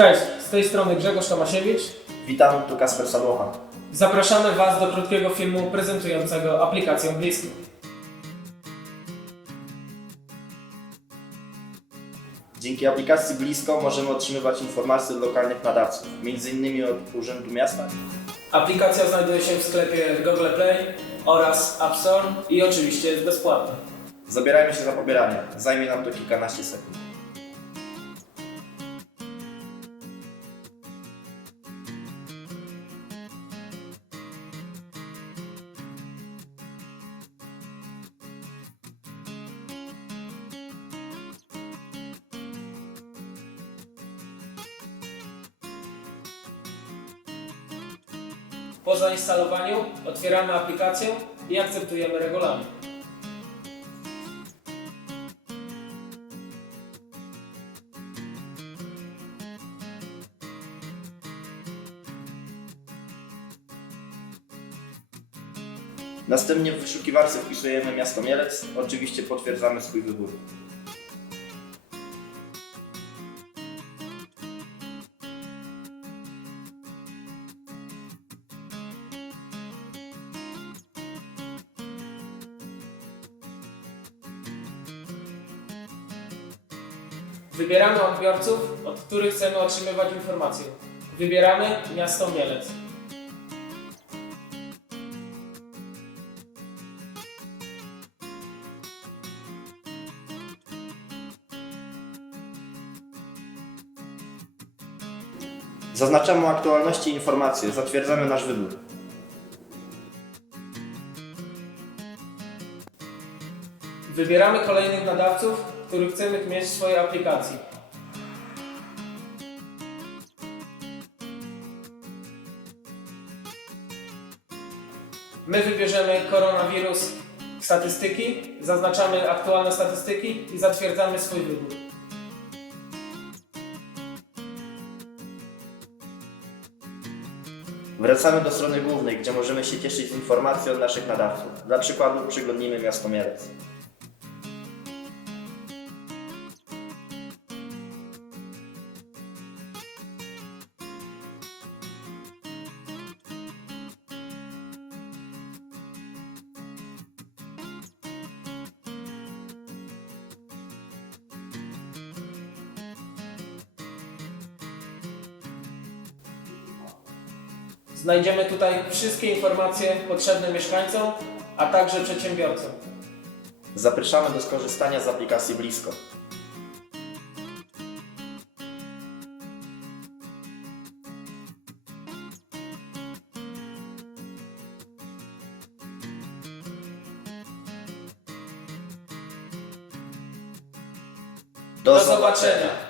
Cześć, z tej strony Grzegorz Tomasiewicz. Witam, tu Kasper Sadłocha. Zapraszamy Was do krótkiego filmu prezentującego aplikację Blisko. Dzięki aplikacji Blisko możemy otrzymywać informacje od lokalnych nadawców, m.in. od Urzędu Miasta. Aplikacja znajduje się w sklepie Google Play oraz App Store i oczywiście jest bezpłatna. Zabierajmy się za pobieranie. Zajmie nam to kilkanaście sekund. Po zainstalowaniu otwieramy aplikację i akceptujemy regulamin. Następnie w wyszukiwarce wpisujemy miasto Mielec. Oczywiście potwierdzamy swój wybór. Wybieramy odbiorców, od których chcemy otrzymywać informacje. Wybieramy miasto Mielec. Zaznaczamy aktualności informacje. Zatwierdzamy nasz wybór. Wybieramy kolejnych nadawców, których chcemy mieć w swojej aplikacji. My wybierzemy koronawirus statystyki, zaznaczamy aktualne statystyki i zatwierdzamy swój wybór. Wracamy do strony głównej, gdzie możemy się cieszyć z informacji od naszych nadawców. Dla przykładu przyglądnijmy miasto Mielec. Znajdziemy tutaj wszystkie informacje potrzebne mieszkańcom, a także przedsiębiorcom. Zapraszamy do skorzystania z aplikacji Blisko. Do zobaczenia!